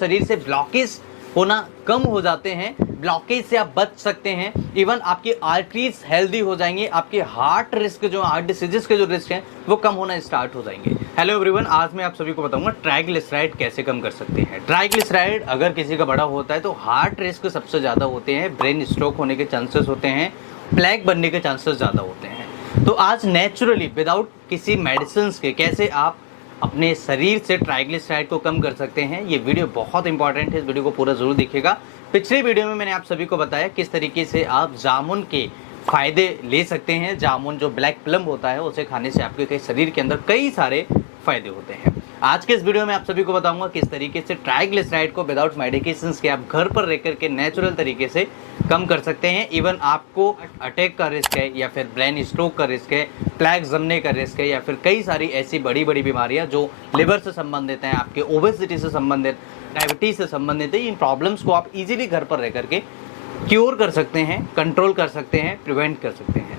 शरीर से ब्लॉकेज होना कम हो जाते हैं, ब्लॉकेज से आप बच सकते हैं। इवन आपकी आर्टरीज हेल्दी हो जाएंगे, आपके हार्ट रिस्क जो हार्ट डिसीजेस के जो रिस्क हैं वो कम होना स्टार्ट हो जाएंगे। हेलो एवरीवन, आज मैं आप सभी को बताऊंगा ट्राइग्लिसराइड कैसे कम कर सकते हैं। ट्राइग्लिसराइड अगर किसी का बड़ा होता है तो हार्ट रिस्क सबसे ज़्यादा होते हैं, ब्रेन स्ट्रोक होने के चांसेस होते हैं, प्लेग बनने के चांसेस ज़्यादा होते हैं। तो आज नेचुरली विदाउट किसी मेडिसिन के कैसे आप अपने शरीर से ट्राइग्लिसराइड को कम कर सकते हैं, ये वीडियो बहुत इंपॉर्टेंट है, इस वीडियो को पूरा जरूर देखिएगा। पिछले वीडियो में मैंने आप सभी को बताया किस तरीके से आप जामुन के फायदे ले सकते हैं। जामुन जो ब्लैक प्लम होता है उसे खाने से आपके शरीर के अंदर कई सारे फायदे होते हैं। आज के इस वीडियो में आप सभी को बताऊंगा किस तरीके से ट्राइग्लिसराइड को विदाउट मेडिकेशंस के आप घर पर रह करके नेचुरल तरीके से कम कर सकते हैं। इवन आपको अटैक का रिस्क है या फिर ब्रेन स्ट्रोक का रिस्क है, प्लेग जमने का रिस्क है या फिर कई सारी ऐसी बड़ी बड़ी बीमारियां जो लिवर से संबंधित हैं, आपके ओबेसिटी से संबंधित, डायबिटीज से संबंधित है, इन प्रॉब्लम्स को आप इजीली घर पर रह करके क्योर कर सकते हैं, कंट्रोल कर सकते हैं, प्रिवेंट कर सकते हैं।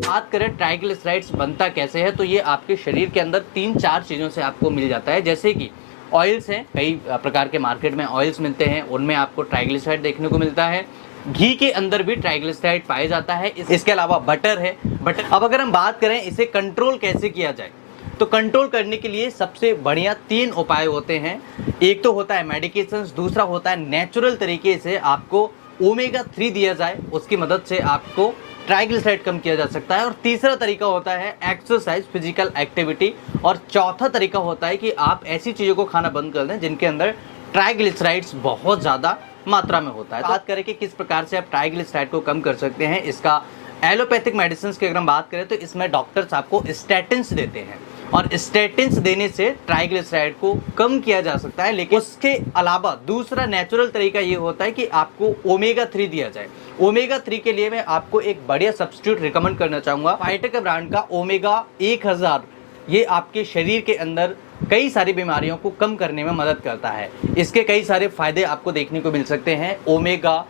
बात करें ट्राइग्लिसराइड्स बनता कैसे है, तो ये आपके शरीर के अंदर 3-4 चीज़ों से आपको मिल जाता है। जैसे कि ऑयल्स हैं, कई प्रकार के मार्केट में ऑयल्स मिलते हैं, उनमें आपको ट्राइग्लिसराइड देखने को मिलता है। घी के अंदर भी ट्राइग्लिसराइड पाया जाता है। इसके अलावा बटर है। अब अगर हम बात करें इसे कंट्रोल कैसे किया जाए, तो कंट्रोल करने के लिए सबसे बढ़िया 3 उपाय होते हैं। एक तो होता है मेडिकेशंस, दूसरा होता है नेचुरल तरीके से आपको ओमेगा 3 दिया जाए, उसकी मदद से आपको ट्राइग्लिसराइड कम किया जा सकता है। और तीसरा तरीका होता है एक्सरसाइज, फिजिकल एक्टिविटी। और चौथा तरीका होता है कि आप ऐसी चीज़ों को खाना बंद कर दें जिनके अंदर ट्राइग्लिसराइड्स बहुत ज़्यादा मात्रा में होता है। बात करें कि किस प्रकार से आप ट्राइग्लिसराइड को कम कर सकते हैं, इसका एलोपैथिक मेडिसिन की अगर हम बात करें तो इसमें डॉक्टर्स आपको स्टैटिन्स देते हैं और स्टैटिन्स देने से ट्राइग्लिसराइड को कम किया जा सकता है। लेकिन उसके अलावा दूसरा नेचुरल तरीका ये होता है कि आपको ओमेगा 3 दिया जाए। ओमेगा 3 के लिए मैं आपको एक बढ़िया सब्स्टिट्यूट रिकमेंड करना चाहूँगा, फाइटकर ब्रांड का ओमेगा 1000। ये आपके शरीर के अंदर कई सारी बीमारियों को कम करने में मदद करता है। इसके कई सारे फायदे आपको देखने को मिल सकते हैं। ओमेगा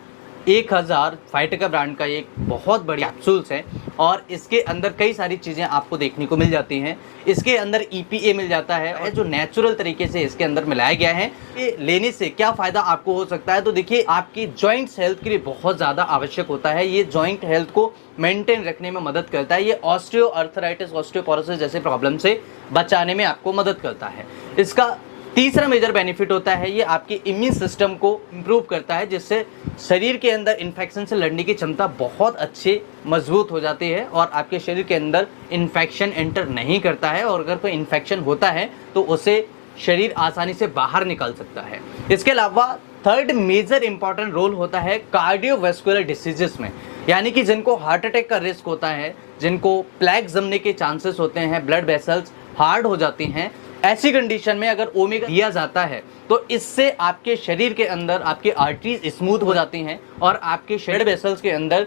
1000 फाइटकर ब्रांड का एक बहुत बड़ी कैप्सूल्स है और इसके अंदर कई सारी चीज़ें आपको देखने को मिल जाती हैं। इसके अंदर EPA मिल जाता है जो नेचुरल तरीके से इसके अंदर मिलाया गया है। ये लेने से क्या फ़ायदा आपको हो सकता है, तो देखिए आपकी जॉइंट्स हेल्थ के लिए बहुत ज़्यादा आवश्यक होता है। ये जॉइंट हेल्थ को मेंटेन रखने में मदद करता है। ये ऑस्टियोआर्थराइटिस, ऑस्टियोपोरोसिस जैसे प्रॉब्लम से बचाने में आपको मदद करता है। इसका तीसरा मेजर बेनिफिट होता है ये आपके इम्यून सिस्टम को इम्प्रूव करता है, जिससे शरीर के अंदर इन्फेक्शन से लड़ने की क्षमता बहुत अच्छे मजबूत हो जाती है और आपके शरीर के अंदर इन्फेक्शन एंटर नहीं करता है। और अगर कोई इन्फेक्शन होता है तो उसे शरीर आसानी से बाहर निकाल सकता है। इसके अलावा थर्ड मेजर इंपॉर्टेंट रोल होता है कार्डियोवैस्कुलर डिसीजेस में, यानी कि जिनको हार्ट अटैक का रिस्क होता है, जिनको प्लेग जमने के चांसेस होते हैं, ब्लड वेसल्स हार्ड हो जाती हैं, ऐसी कंडीशन में अगर ओमेगा दिया जाता है तो इससे आपके शरीर के अंदर आपकी आर्टरीज स्मूथ हो जाती हैं और आपके ब्लड वेसल्स के अंदर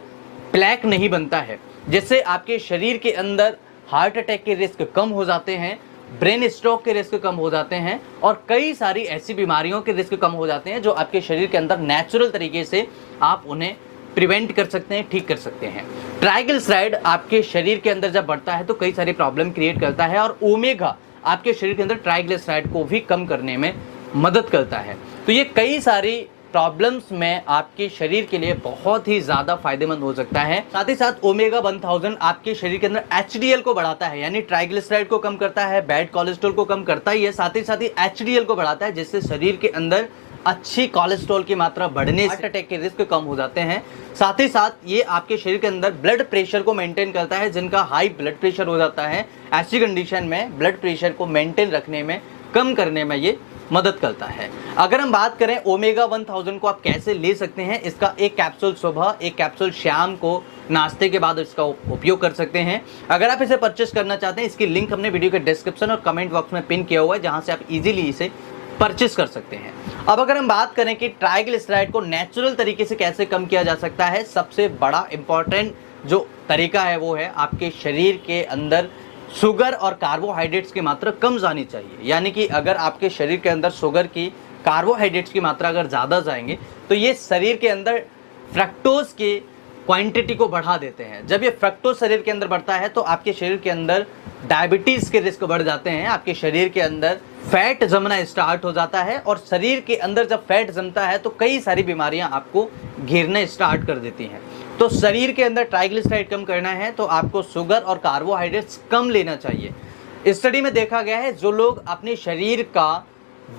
प्लेक नहीं बनता है, जिससे आपके शरीर के अंदर हार्ट अटैक के रिस्क कम हो जाते हैं, ब्रेन स्ट्रोक के रिस्क कम हो जाते हैं और कई सारी ऐसी बीमारियों के रिस्क कम हो जाते हैं जो आपके शरीर के अंदर नेचुरल तरीके से आप उन्हें प्रिवेंट कर सकते हैं, ठीक कर सकते हैं। ट्राइग्लिसराइड आपके शरीर के अंदर जब बढ़ता है तो कई सारी प्रॉब्लम क्रिएट करता है और ओमेगा आपके शरीर के अंदर ट्राइग्लिसराइड को भी कम करने में मदद करता है। तो ये कई सारी प्रॉब्लम्स में आपके शरीर के लिए बहुत ही ज़्यादा फायदेमंद हो सकता है। साथ ही साथ ओमेगा 1000 आपके शरीर के अंदर HDL को बढ़ाता है, यानी ट्राइग्लिसराइड को कम करता है, बैड कोलेस्ट्रॉल को कम करता ही है, साथ ही HDL को बढ़ाता है, जिससे शरीर के अंदर अच्छी कोलेस्ट्रॉल की मात्रा बढ़ने से हार्ट अटैक के रिस्क कम हो जाते हैं। साथ ही साथ ये आपके शरीर के अंदर ब्लड प्रेशर को मेंटेन करता है, जिनका हाई ब्लड प्रेशर हो जाता है, ऐसी कंडीशन में ब्लड प्रेशर को मेंटेन रखने में, कम करने में ये मदद करता है। अगर हम बात करें ओमेगा 1000 को आप कैसे ले सकते हैं, इसका एक कैप्सूल सुबह, एक कैप्सूल शाम को नाश्ते के बाद इसका उपयोग कर सकते हैं। अगर आप इसे परचेस करना चाहते हैं, इसकी लिंक हमने वीडियो के डिस्क्रिप्शन और कमेंट बॉक्स में पिन किया हुआ है, जहां से आप इजीली इसे परचेस कर सकते हैं। अब अगर हम बात करें कि ट्राइग्लिसराइड को नेचुरल तरीके से कैसे कम किया जा सकता है, सबसे बड़ा इंपॉर्टेंट जो तरीका है वो है आपके शरीर के अंदर शुगर और कार्बोहाइड्रेट्स की मात्रा कम जानी चाहिए। यानी कि अगर आपके शरीर के अंदर शुगर की, कार्बोहाइड्रेट्स की मात्रा अगर ज़्यादा जाएंगे तो ये शरीर के अंदर फ्रक्टोज की क्वांटिटी को बढ़ा देते हैं। जब ये फ्रक्टोज शरीर के अंदर बढ़ता है तो आपके शरीर के अंदर डायबिटीज के रिस्क बढ़ जाते हैं, आपके शरीर के अंदर फैट जमना स्टार्ट हो जाता है और शरीर के अंदर जब फैट जमता है तो कई सारी बीमारियां आपको घेरना स्टार्ट कर देती हैं। तो शरीर के अंदर ट्राइग्लिसराइड कम करना है तो आपको शुगर और कार्बोहाइड्रेट्स कम लेना चाहिए। स्टडी में देखा गया है जो लोग अपने शरीर का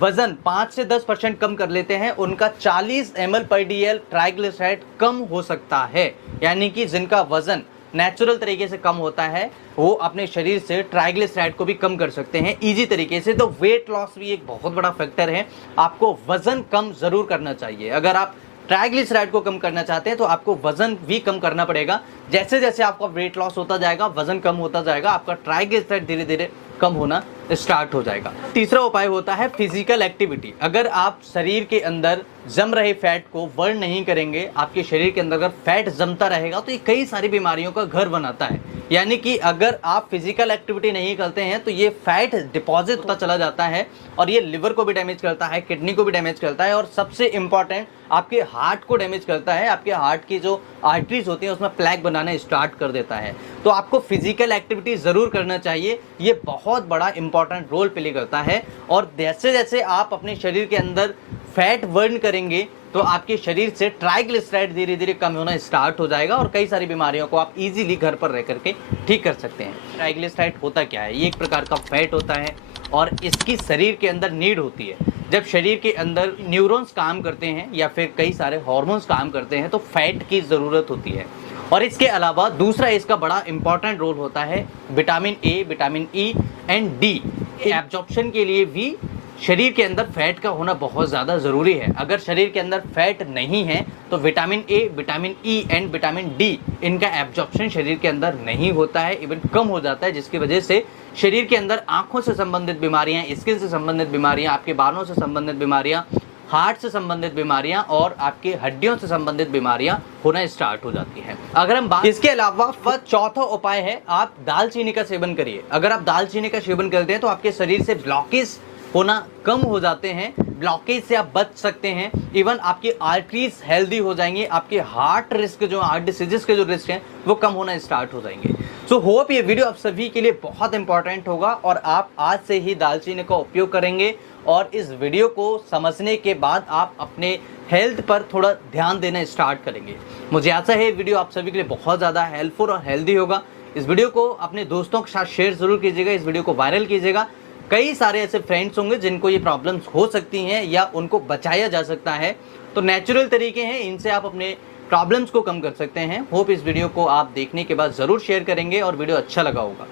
वजन 5 से 10% कम कर लेते हैं उनका 40 ml/dl ट्राइग्लिसराइड कम हो सकता है। यानी कि जिनका वजन नेचुरल तरीके से कम होता है वो अपने शरीर से ट्राइग्लिसराइड को भी कम कर सकते हैं इजी तरीके से। तो वेट लॉस भी एक बहुत बड़ा फैक्टर है, आपको वजन कम जरूर करना चाहिए। अगर आप ट्राइग्लिसराइड को कम करना चाहते हैं तो आपको वजन भी कम करना पड़ेगा। जैसे जैसे आपका वेट लॉस होता जाएगा, वजन कम होता जाएगा, आपका ट्राइग्लिसराइड धीरे धीरे कम होना स्टार्ट हो जाएगा। तीसरा उपाय होता है फिजिकल एक्टिविटी। अगर आप शरीर के अंदर जम रहे फैट को बर्न नहीं करेंगे, आपके शरीर के अंदर अगर फैट जमता रहेगा तो ये कई सारी बीमारियों का घर बनाता है। यानी कि अगर आप फिजिकल एक्टिविटी नहीं करते हैं तो ये फैट डिपॉजिट होता चला जाता है और ये लिवर को भी डैमेज करता है, किडनी को भी डैमेज करता है और सबसे इंपॉर्टेंट आपके हार्ट को डैमेज करता है। आपके हार्ट की जो आर्टरीज होती हैं उसमें प्लेग बनाना स्टार्ट कर देता है। तो आपको फिजिकल एक्टिविटी जरूर करना चाहिए, ये बहुत बड़ा इंपॉर्टेंट रोल प्ले करता है। और जैसे जैसे आप अपने शरीर के अंदर फैट बर्न करेंगे तो आपके शरीर से ट्राइग्लिसराइड धीरे धीरे कम होना स्टार्ट हो जाएगा और कई सारी बीमारियों को आप इजीली घर पर रह करके ठीक कर सकते हैं। ट्राइग्लिसराइड होता क्या है? ये एक प्रकार का फैट होता है और इसकी शरीर के अंदर नीड होती है। जब शरीर के अंदर न्यूरॉन्स काम करते हैं या फिर कई सारे हार्मोन्स काम करते हैं तो फैट की ज़रूरत होती है। और इसके अलावा दूसरा इसका बड़ा इंपॉर्टेंट रोल होता है vitamin A, vitamin E and D absorption के लिए भी शरीर के अंदर फैट का होना बहुत ज़्यादा ज़रूरी है। अगर शरीर के अंदर फैट नहीं है तो vitamin A, vitamin E and vitamin D इनका एब्जॉर्प्शन शरीर के अंदर नहीं होता है, इवन कम हो जाता है, जिसकी वजह से शरीर के अंदर आँखों से संबंधित बीमारियाँ, स्किन से संबंधित बीमारियाँ, आपके बालों से संबंधित बीमारियाँ, हार्ट से संबंधित बीमारियां और आपके हड्डियों से संबंधित बीमारियां होना स्टार्ट हो जाती हैं। अगर हम बात इसके अलावा चौथा उपाय है आप दालचीनी का सेवन करिए। अगर आप दालचीनी का सेवन करते हैं तो आपके शरीर से ब्लॉकेज होना कम हो जाते हैं, ब्लॉकेज से आप बच सकते हैं। इवन आपकी आर्टरीज हेल्दी हो जाएंगी, आपके हार्ट रिस्क जो हार्ट डिसीजेस के जो रिस्क हैं वो कम होना स्टार्ट हो जाएंगे। सो होप ये वीडियो आप सभी के लिए बहुत इंपॉर्टेंट होगा और आप आज से ही दालचीनी का उपयोग करेंगे और इस वीडियो को समझने के बाद आप अपने हेल्थ पर थोड़ा ध्यान देना स्टार्ट करेंगे। मुझे आशा है ये वीडियो आप सभी के लिए बहुत ज़्यादा हेल्पफुल और हेल्दी होगा। इस वीडियो को अपने दोस्तों के साथ शेयर ज़रूर कीजिएगा, इस वीडियो को वायरल कीजिएगा। कई सारे ऐसे फ्रेंड्स होंगे जिनको ये प्रॉब्लम्स हो सकती हैं या उनको बचाया जा सकता है। तो नेचुरल तरीके हैं, इनसे आप अपने प्रॉब्लम्स को कम कर सकते हैं। होप इस वीडियो को आप देखने के बाद ज़रूर शेयर करेंगे और वीडियो अच्छा लगा होगा।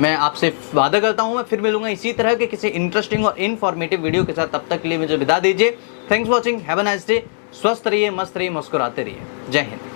मैं आपसे वादा करता हूं मैं फिर मिलूंगा इसी तरह के किसी इंटरेस्टिंग और इन्फॉर्मेटिव वीडियो के साथ। तब तक के लिए मुझे विदा दीजिए। Thanks for watching, have a nice day. स्वस्थ रहिए, मस्त रहिए, मुस्कुराते रहिए। जय हिंद।